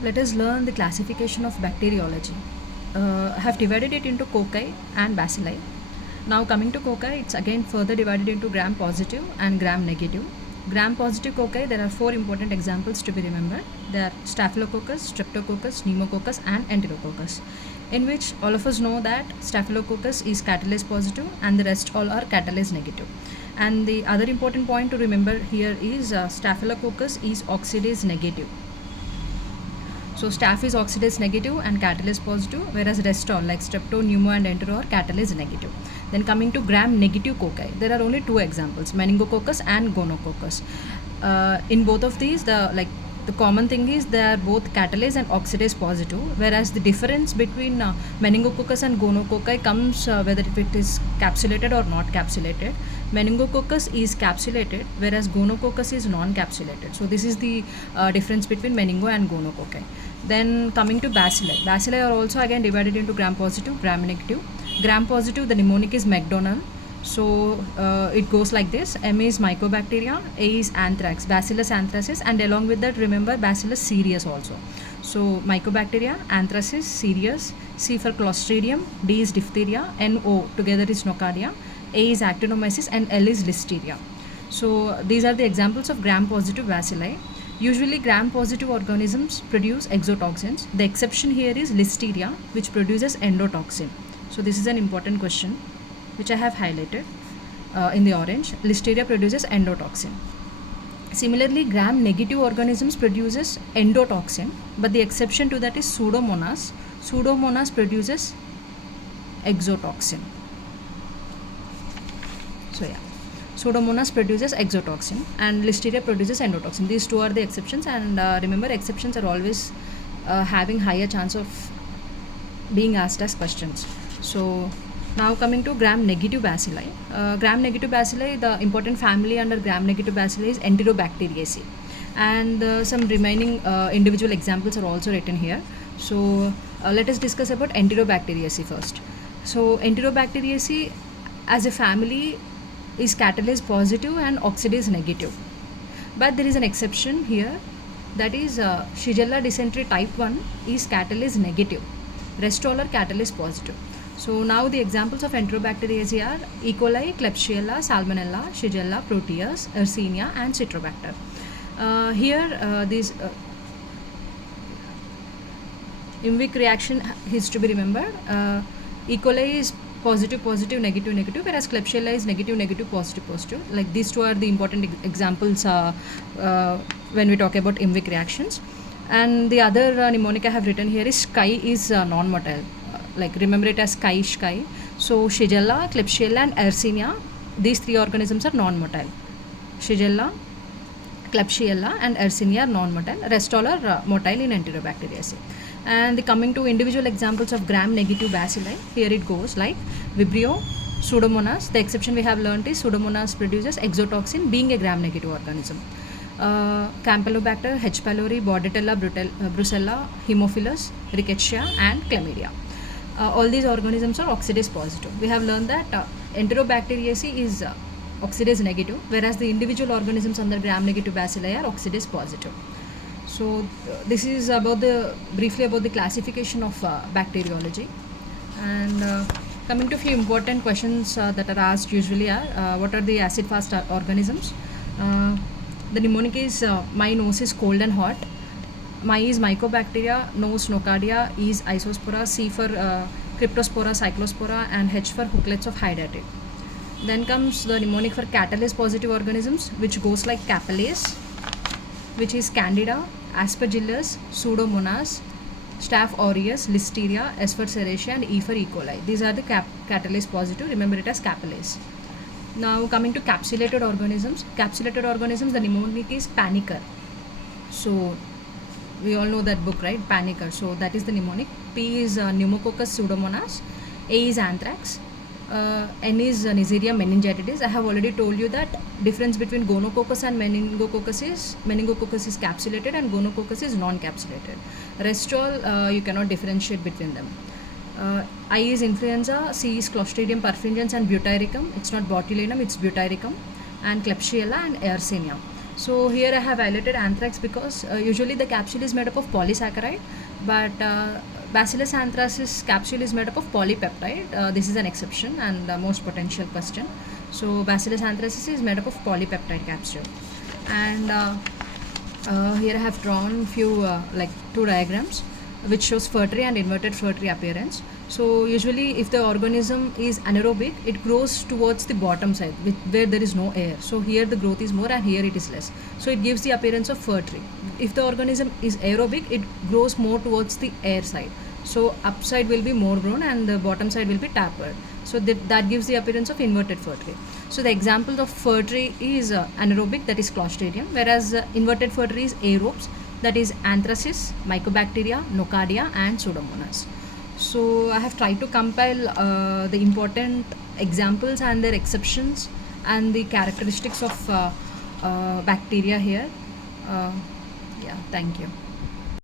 Let us learn the classification of bacteriology. I have divided it into cocci and bacilli. Now coming to cocci, it's again further divided into gram positive and gram negative. Gram positive cocci, there are four important examples to be remembered. They are Staphylococcus, Streptococcus, Pneumococcus and Enterococcus, in which all of us know that Staphylococcus is catalase positive and the rest all are catalase negative. And the other important point to remember here is Staphylococcus is oxidase negative. So staph is oxidase negative and catalase positive, whereas rest all like strepto, pneumo and entero are catalase negative. Then coming to gram negative cocci, there are only two examples, meningococcus and gonococcus. In both of these, the common thing is they are both catalase and oxidase positive, whereas the difference between meningococcus and gonococci comes whether if it is capsulated or not capsulated. Meningococcus is capsulated, whereas gonococcus is non-capsulated. So this is the difference between meningo and gonococci. Then coming to bacilli. Bacilli are also again divided into gram positive, gram negative. Gram positive, the mnemonic is McDonald. So it goes like this: M is mycobacteria, A is anthrax, Bacillus anthracis, and along with that remember Bacillus cereus also. So mycobacteria, anthracis, cereus, C for clostridium, D is diphtheria, NO together is nocardia, A is actinomyces and L is listeria. So these are the examples of gram positive bacilli. Usually gram positive organisms produce exotoxins. The exception here is listeria, which produces endotoxin. So this is an important question which I have highlighted in the orange. Listeria produces endotoxin. Similarly, gram negative organisms produces endotoxin, but the exception to that is Pseudomonas. Pseudomonas produces exotoxin. So yeah, Pseudomonas produces exotoxin and Listeria produces endotoxin. These two are the exceptions, and remember, exceptions are always having higher chance of being asked as questions. So now coming to gram negative bacilli. Gram negative bacilli, the important family under gram negative bacilli is Enterobacteriaceae, and some remaining individual examples are also written here. So let us discuss about Enterobacteriaceae first. So Enterobacteriaceae as a family is catalase positive and oxidase negative, but there is an exception here, that is Shigella dysentery type 1 is catalase negative, rest all are catalase positive. So now the examples of Enterobacteriaceae are E. coli, Klebsiella, Salmonella, Shigella, Proteus, Yersinia and Citrobacter. Here these Imvic reaction is to be remembered. E. coli is positive, positive, negative, negative, whereas Klebsiella is negative, negative, positive, positive. Like these two are the important examples when we talk about Imvic reactions. And the other mnemonic I have written here is Sky is non-motile. Like remember it as Sky. So Shigella, Klebsiella and Yersinia, these three organisms are non-motile. Shigella, Klebsiella and Yersinia are non-motile. Rest all are motile in Enterobacteriaceae. And coming to individual examples of gram negative bacilli, here it goes like Vibrio, Pseudomonas. The exception we have learnt is Pseudomonas produces exotoxin being a gram negative organism. Campylobacter, H. pylori, Bordetella, Brucella, Haemophilus, Rickettsia and Chlamydia. All these organisms are oxidase positive. We have learned that Enterobacteriaceae is oxidase negative, whereas the individual organisms under gram negative bacilli are oxidase positive. So this is about briefly about the classification of bacteriology. And coming to a few important questions that are asked usually are what are the acid fast organisms? The mnemonic is my nose is cold and hot. My is mycobacteria, nose nocardia, E is isospora, C for cryptospora, cyclospora and H for hooklets of hydatid. Then comes the mnemonic for catalase positive organisms, which goes like capillase, which is Candida, Aspergillus, Pseudomonas, Staph aureus, Listeria, S for Serratia and E for E. coli. These are the catalase positive. Remember it as capillase. Now coming to capsulated organisms. Capsulated organisms, the mnemonic is Panicker. So we all know that book, right? Panicker. So that is the mnemonic. P is Pneumococcus Pseudomonas. A is anthrax. N is Neisseria meningitidis. I have already told you that difference between gonococcus and meningococcus is capsulated and gonococcus is non-capsulated. Rest all you cannot differentiate between them. I is influenza, C is Clostridium perfringens and Butyricum. It's not botulinum, it's Butyricum, and Klebsiella and Yersinia. So here I have highlighted anthrax because usually the capsule is made up of polysaccharide, but Bacillus anthracis capsule is made up of polypeptide. This is an exception and the most potential question. So Bacillus anthracis is made up of polypeptide capsule, and here I have drawn few like two diagrams which shows fertile and inverted fertile appearance. So usually if the organism is anaerobic, it grows towards the bottom side where there is no air. So here the growth is more and here it is less. So it gives the appearance of fertile. If the organism is aerobic, it grows more towards the air side. So upside will be more grown and the bottom side will be tapered. So that gives the appearance of inverted fertile. So the example of fertile is anaerobic, that is Clostridium, whereas inverted fertile is aerobes, that is Anthracis, Mycobacteria, Nocardia and Pseudomonas. So I have tried to compile the important examples and their exceptions and the characteristics of bacteria here. Yeah, thank you.